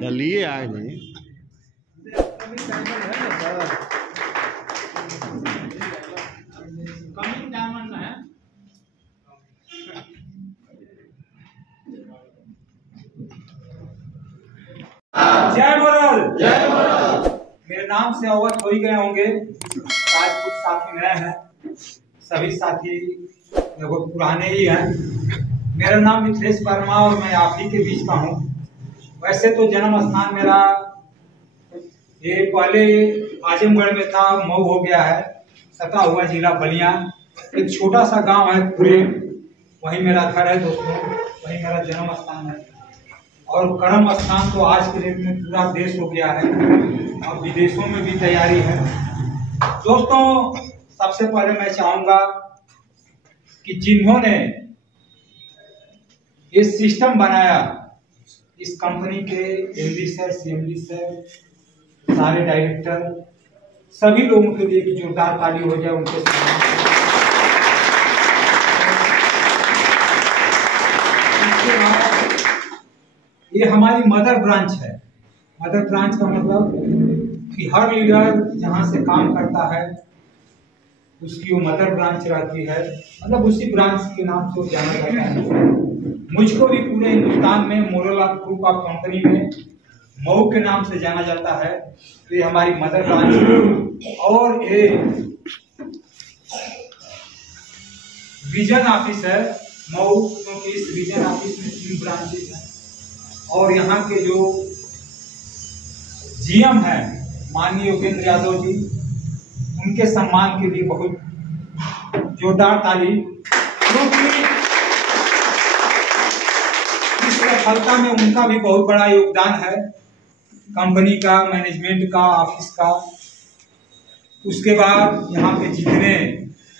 चलिए आए नहीं कमिंग डायमंड है। जय मोरल। जय मोरल। मेरे नाम से अवगत हो ही गए होंगे। आज कुछ साथी नए हैं, सभी साथी लगभग पुराने ही हैं। मेरा नाम मिथिलेश वर्मा और मैं आप ही के बीच का हूँ। वैसे तो जन्म स्थान मेरा ये पहले आजमगढ़ में था, मऊ हो गया है, सटा हुआ जिला बलिया। एक छोटा सा गांव है पूरे, वही मेरा घर है दोस्तों, वही मेरा जन्म स्थान है। और कर्म स्थान तो आज के डेट में पूरा देश हो गया है, अब विदेशों में भी तैयारी है। दोस्तों, सबसे पहले मैं चाहूंगा कि जिन्होंने ये सिस्टम बनाया, इस कंपनी के एमडी सर, सीएमडी सर, सारे डायरेक्टर, सभी लोगों के लिए एक जोरदार ताली हो जाए उनके सम्मान। ये हमारी मदर ब्रांच है। मदर ब्रांच का मतलब कि हर लीडर जहां से काम करता है उसकी वो मदर ब्रांच रहती है, मतलब उसी ब्रांच के नाम से जाना जाता है। मुझको भी पूरे हिंदुस्तान में मोरल ग्रुप ऑफ कंपनी में मऊ के नाम से जाना जाता है। तो ये हमारी मदर ब्रांच है। और ये रीजन ऑफिस है मऊ, क्योंकि इस रीजन ऑफिस में 3 ब्रांचेस हैं। और यहाँ के जो जीएम है माननीय योगेंद्र यादव जी, उनके सम्मान के लिए बहुत जोरदार ताली, क्योंकि इस सफलता में उनका भी बहुत बड़ा योगदान है, कंपनी का, मैनेजमेंट का, ऑफिस का। उसके बाद यहाँ पे जितने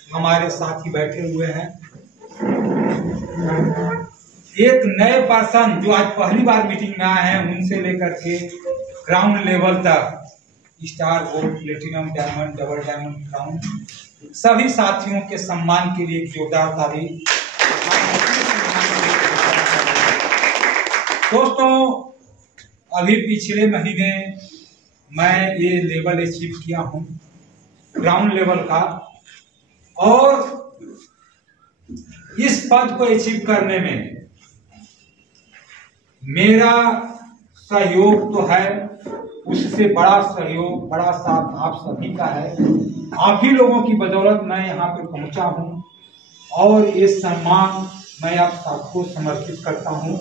हमारे साथी बैठे हुए हैं, एक नए पर्सन जो आज पहली बार मीटिंग में आए हैं, उनसे लेकर के ग्राउंड लेवल तक, star, gold, platinum, diamond, double diamond, crown, सभी साथियों के सम्मान के लिए जोरदार ताली। दोस्तों, अभी पिछले महीने मैं ये लेवल अचीव किया हूँ ग्राउंड लेवल का, और इस पद को अचीव करने में मेरा सहयोग तो है, उससे बड़ा सहयोग, बड़ा साथ आप सभी का है। आप ही लोगों की बदौलत मैं यहाँ पे पहुंचा हूँ, और ये सम्मान मैं आप सबको समर्पित करता हूँ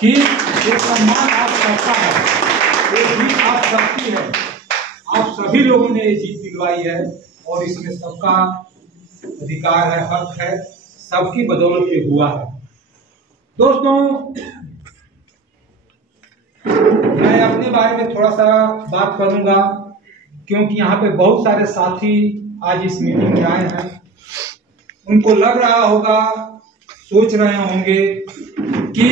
कि ये सम्मान आप सबका है, ये जीत आप सबकी है। आप सभी लोगों ने ये जीत दिलवाई है, और इसमें सबका अधिकार है, हक है, सबकी बदौलत ये हुआ है। दोस्तों, मैं अपने बारे में थोड़ा सा बात करूंगा, क्योंकि यहाँ पे बहुत सारे साथी आज इस मीटिंग में आए हैं। उनको लग रहा होगा, सोच रहे होंगे कि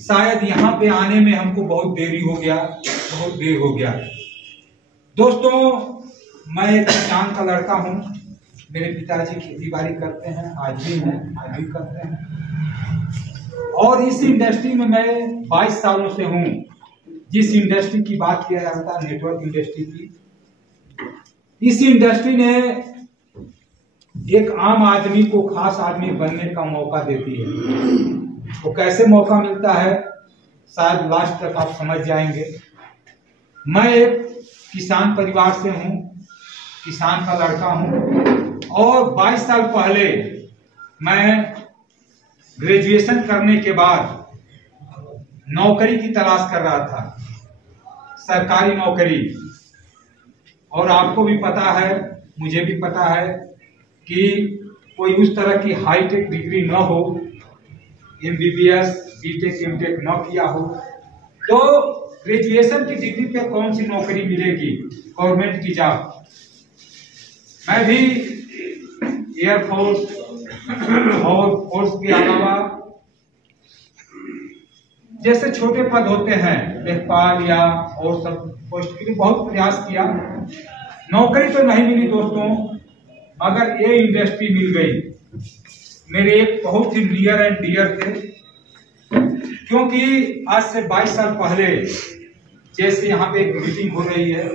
शायद यहाँ पे आने में हमको बहुत देरी हो गया, बहुत देर हो गया। दोस्तों, मैं एक किसान का लड़का हूँ। मेरे पिताजी खेती बाड़ी करते हैं, आज भी हैं, आज भी करते हैं। और इस इंडस्ट्री में मैं 22 सालों से हूँ। जिस इंडस्ट्री की बात किया जाता है, नेटवर्क इंडस्ट्री की, इस इंडस्ट्री ने एक आम आदमी को खास आदमी बनने का मौका देती है। वो कैसे मौका मिलता है, शायद लास्ट तक आप समझ जाएंगे। मैं एक किसान परिवार से हूँ, किसान का लड़का हूँ, और 22 साल पहले मैं ग्रेजुएशन करने के बाद नौकरी की तलाश कर रहा था, सरकारी नौकरी। और आपको भी पता है, मुझे भी पता है कि कोई उस तरह की हाईटेक डिग्री न हो, एमबीबीएस, बीटेक, एमटेक न किया हो, तो ग्रेजुएशन की डिग्री पे कौन सी नौकरी मिलेगी, गवर्नमेंट की जॉब। मैं भी एयरफोर्स और फोर्स के अलावा जैसे छोटे पद होते हैं, लेखपाल या और सब पोस्ट के लिए बहुत प्रयास किया। नौकरी तो नहीं मिली दोस्तों, मगर ये इंडस्ट्री मिल गई। मेरे एक बहुत ही नियर एंड डियर थे, क्योंकि आज से 22 साल पहले जैसे यहाँ पे एक मीटिंग हो रही है,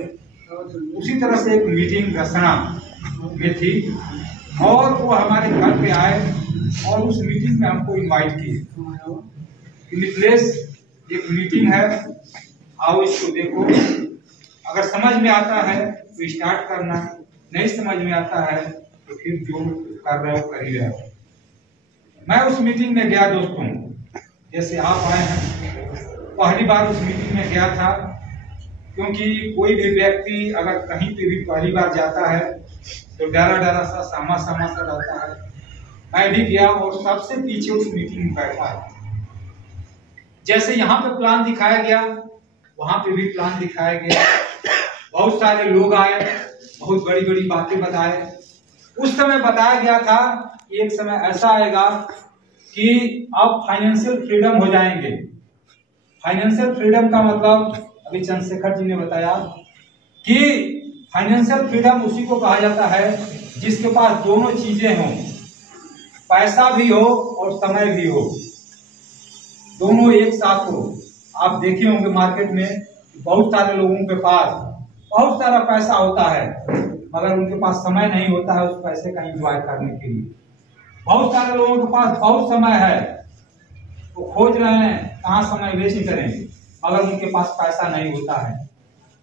उसी तरह से एक मीटिंग रसना में थी और वो हमारे घर पे आए और उस मीटिंग में हमको इनवाइट किए। मिथिलेश एक मीटिंग है, आओ इसको देखो, अगर समझ में आता है तो स्टार्ट करना, नहीं समझ में आता है तो फिर जो कर रहे हो कर ही रहे हो। मैं उस मीटिंग में गया दोस्तों, जैसे आप आए हैं, पहली बार उस मीटिंग में गया था, क्योंकि कोई भी व्यक्ति अगर कहीं पे भी पहली बार जाता है तो डरा डरा सा सामा सामा सा रहता है। मैं भी गया और सबसे पीछे उस मीटिंग में बैठा है। जैसे यहाँ पे प्लान दिखाया गया, वहां पे भी प्लान दिखाया गया, बहुत सारे लोग आए, बहुत बड़ी बड़ी बातें बताए। उस समय बताया गया था कि एक समय ऐसा आएगा कि अब फाइनेंशियल फ्रीडम हो जाएंगे। फाइनेंशियल फ्रीडम का मतलब अभी चंद्रशेखर जी ने बताया कि फाइनेंशियल फ्रीडम उसी को कहा जाता है जिसके पास दोनों चीजें हों, पैसा भी हो और समय भी हो, दोनों एक साथ हो। आप देखे होंगे मार्केट में बहुत सारे लोगों के पास बहुत सारा पैसा होता है, मगर उनके पास समय नहीं होता है उस पैसे का एंजॉय करने के लिए। बहुत सारे लोगों के पास बहुत समय है, वो खोज रहे हैं कहाँ समय वेस्ट करें, मगर उनके पास पैसा नहीं होता है।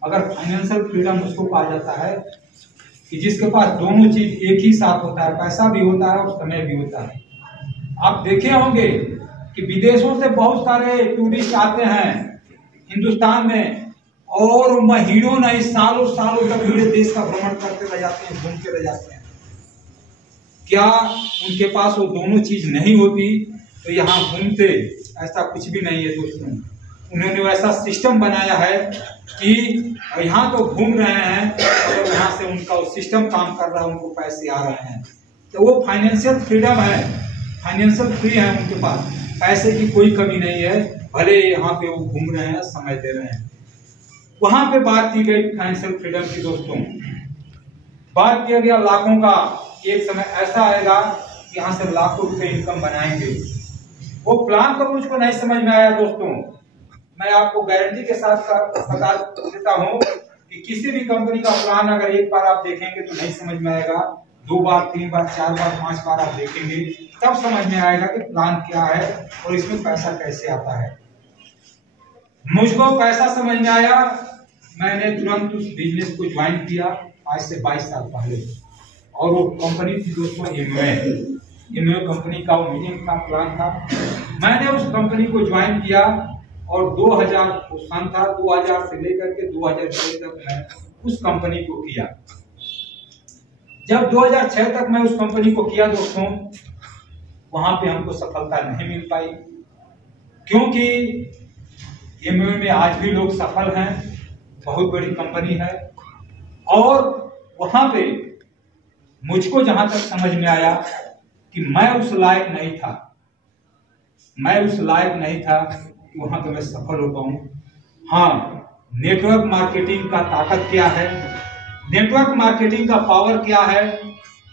मगर फाइनेंशियल फ्रीडम उसको कहा जाता है कि जिसके पास दोनों चीज एक ही साथ होता है, पैसा भी होता है और समय भी होता है। आप देखे होंगे कि विदेशों से बहुत सारे टूरिस्ट आते हैं हिंदुस्तान में और महीनों नहीं सालों सालों तक पूरे देश का भ्रमण करते रह जाते हैं, घूमते रह जाते हैं। क्या उनके पास वो दोनों चीज नहीं होती तो यहाँ घूमते? ऐसा कुछ भी नहीं है दोस्तों। उन्होंने वैसा सिस्टम बनाया है कि यहाँ तो घूम रहे हैं तो यहाँ से उनका वो सिस्टम काम कर रहा है, उनको पैसे आ रहे हैं, तो वो फाइनेंशियल फ्रीडम है, फाइनेंशियल फ्री है, उनके पास पैसे की कोई कमी नहीं है, भले यहाँ पे वो घूम रहे हैं, समय दे रहे हैं। वहां पे बात की गई फाइनेंशियल फ्रीडम की दोस्तों, बात किया गया लाखों का। एक समय ऐसा आएगा कि यहाँ से लाखों रुपए इनकम बनाएंगे। वो प्लान तो मुझको नहीं समझ में आया दोस्तों। मैं आपको गारंटी के साथ बता देता हूँ कि किसी भी कंपनी का प्लान अगर एक बार आप देखेंगे तो नहीं समझ में आएगा, 2 बार 3 बार 4 बार 5 बार आप देखेंगे तब समझ में आएगा कि प्लान क्या है और इसमें पैसा कैसे आता है। मुझको पैसा समझ में आया, मैंने तुरंत उस बिजनेस को ज्वाइन किया आज से 22 साल पहले, और वो कंपनी थी दोस्तों एमवे कंपनी का वो मीटिंग का प्लान था। मैंने उस कंपनी को ज्वाइन किया और 2000 सन था, 2000 से लेकर के 2006 तक मैं उस कंपनी को किया। जब 2006 तक मैं उस कंपनी को किया दोस्तों, वहां पे हमको सफलता नहीं मिल पाई, क्योंकि एमवे में आज भी लोग सफल हैं, बहुत बड़ी कंपनी है। और वहां पे मुझको जहां तक समझ में आया कि मैं उस लायक नहीं था, मैं उस लायक नहीं था कि वहां पे मैं सफल हो पाऊं। हाँ, नेटवर्क मार्केटिंग का ताकत क्या है, नेटवर्क मार्केटिंग का पावर क्या है,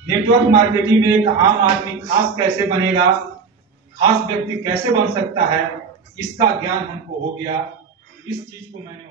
नेटवर्क मार्केटिंग में एक आम आदमी खास कैसे बनेगा, खास व्यक्ति कैसे बन सकता है, इसका ज्ञान हमको हो गया। इस चीज को मैंने